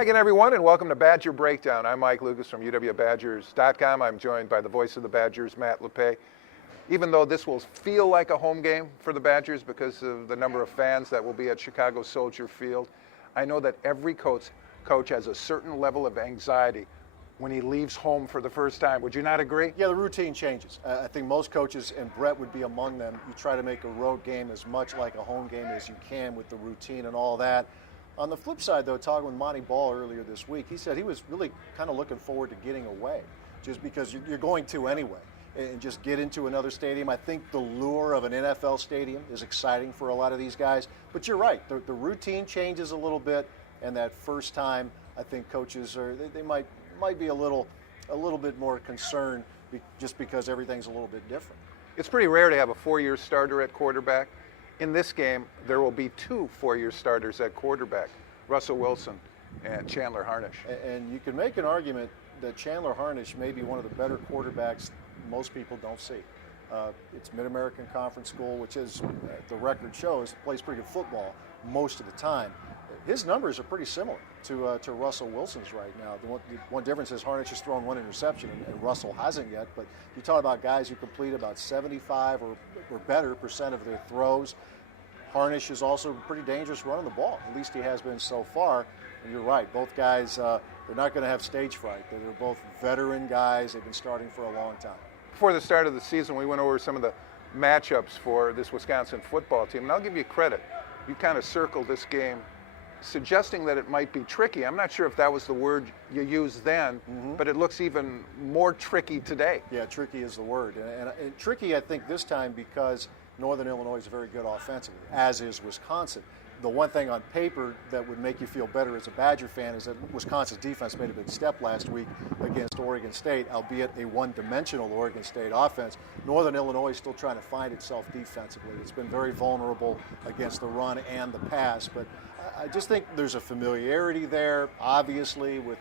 Hi again, everyone, and welcome to Badger Breakdown. I'm Mike Lucas from UWBadgers.com. I'm joined by the voice of the Badgers, Matt Lepay. Even though this will feel like a home game for the Badgers because of the number of fans that will be at Chicago Soldier Field, I know that every coach has a certain level of anxiety when he leaves home for the first time. Would you not agree? Yeah, the routine changes. I think most coaches, and Brett would be among them, you try to make a road game as much like a home game as you can with the routine and all that. On the flip side, though, talking with Monty Ball earlier this week, he said he was really kind of looking forward to getting away, just because you're going to anyway, and just get into another stadium. I think the lure of an NFL stadium is exciting for a lot of these guys. But you're right, the routine changes a little bit, and that first time, I think coaches they might be a little bit more concerned just because everything's a little bit different. It's pretty rare to have a four-year starter at quarterback. In this game, there will be two four-year starters at quarterback, Russell Wilson and Chandler Harnish. And you can make an argument that Chandler Harnish may be one of the better quarterbacks most people don't see. It's Mid-American Conference school, which is, the record shows, plays pretty good football most of the time. His numbers are pretty similar to Russell Wilson's right now. The one difference is Harnish has thrown one interception and Russell hasn't yet. But you talk about guys who complete about 75 or better percent of their throws. Harnish is also pretty dangerous running the ball. At least he has been so far. And you're right, both guys, they're not going to have stage fright. They're both veteran guys. They've been starting for a long time. Before the start of the season, we went over some of the matchups for this Wisconsin football team. And I'll give you credit. You kind of circled this game suggesting that it might be tricky. I'm not sure if that was the word you used then, but it looks even more tricky today. Yeah, tricky is the word. And tricky, I think, this time because Northern Illinois is very good offensively, as is Wisconsin. The one thing on paper that would make you feel better as a Badger fan is that Wisconsin's defense made a big step last week against Oregon State, albeit a one-dimensional Oregon State offense. Northern Illinois is still trying to find itself defensively. It's been very vulnerable against the run and the pass, but I just think there's a familiarity there, obviously, with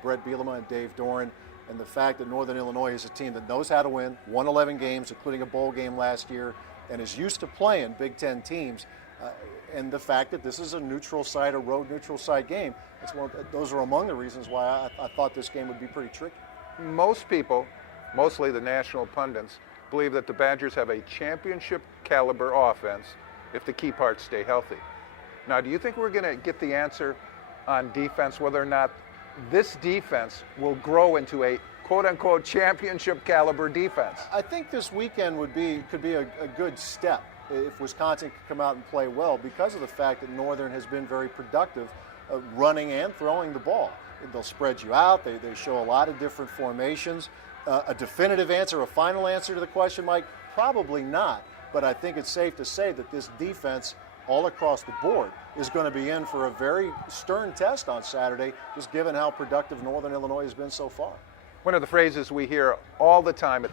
Brett Bielema and Dave Doran, and the fact that Northern Illinois is a team that knows how to win, won 11 games, including a bowl game last year, and is used to playing Big Ten teams. And the fact that this is a neutral site, a road neutral site game, those are among the reasons why I thought this game would be pretty tricky. Most people, mostly the national pundits, believe that the Badgers have a championship caliber offense if the key parts stay healthy. Now, do you think we're going to get the answer on defense, whether or not this defense will grow into a quote-unquote championship caliber defense? I think this weekend could be a good step if Wisconsin could come out and play well, because of the fact that Northern has been very productive running and throwing the ball. They'll spread you out. They show a lot of different formations. A definitive answer, a final answer to the question, Mike, probably not. But I think it's safe to say that this defense all across the board is going to be in for a very stern test on Saturday, just given how productive Northern Illinois has been so far. One of the phrases we hear all the time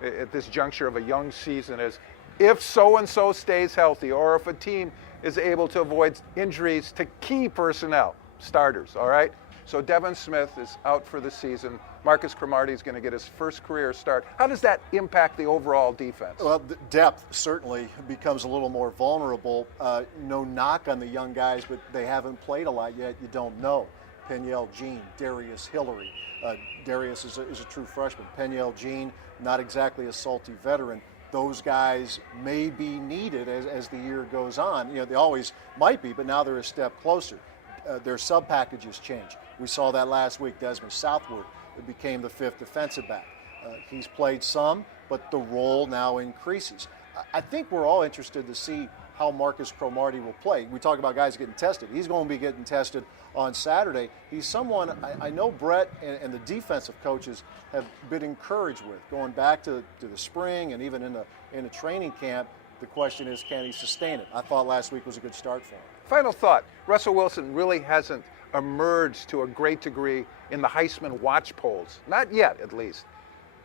at this juncture of a young season is, if so-and-so stays healthy, or if a team is able to avoid injuries to key personnel, starters, all right? So Devin Smith is out for the season. Marcus Cromartie is going to get his first career start. How does that impact the overall defense? Well, the depth certainly becomes a little more vulnerable. No knock on the young guys, but they haven't played a lot yet. You don't know. Peniel Jean, Darius Hillary. Darius is a true freshman. Peniel Jean, not exactly a salty veteran. Those guys may be needed as the year goes on. You know, they always might be, but now they're a step closer. Their sub-packages change. We saw that last week. Desmond Southward became the fifth defensive back. He's played some, but the role now increases. I think we're all interested to see how Marcus Cromartie will play. We talk about guys getting tested. He's going to be getting tested on Saturday. He's someone I know Brett and the defensive coaches have been encouraged with. Going back to the spring and even in a training camp, the question is, can he sustain it? I thought last week was a good start for him. Final thought, Russell Wilson really hasn't emerged to a great degree in the Heisman watch polls. Not yet, at least.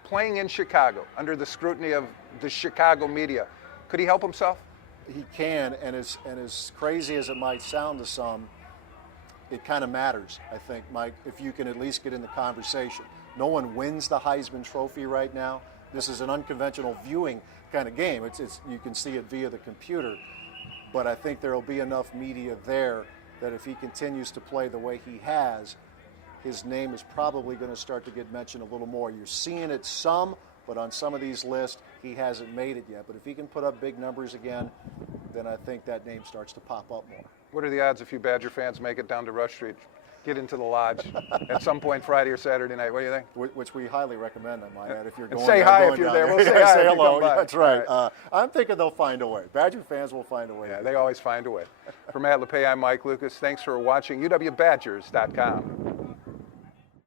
Playing in Chicago, under the scrutiny of the Chicago media, could he help himself? He can, and as crazy as it might sound to some, it kind of matters, I think, Mike, if you can at least get in the conversation. No one wins the Heisman Trophy right now. This is an unconventional viewing kind of game. It's you can see it via the computer, but I think there will be enough media there that if he continues to play the way he has, his name is probably going to start to get mentioned a little more. You're seeing it some, but on some of these lists, he hasn't made it yet. But if he can put up big numbers again, then I think that name starts to pop up more. What are the odds if you Badger fans make it down to Rush Street, get into the lodge at some point Friday or Saturday night? What do you think? Which we highly recommend, I might add, if you're going. Say hi if you're there. We'll say hi. Say if you hello. come by. That's right. All right. I'm thinking they'll find a way. Badger fans will find a way. Yeah, they always find a way. For Matt Lepay, I'm Mike Lucas. Thanks for watching UWBadgers.com.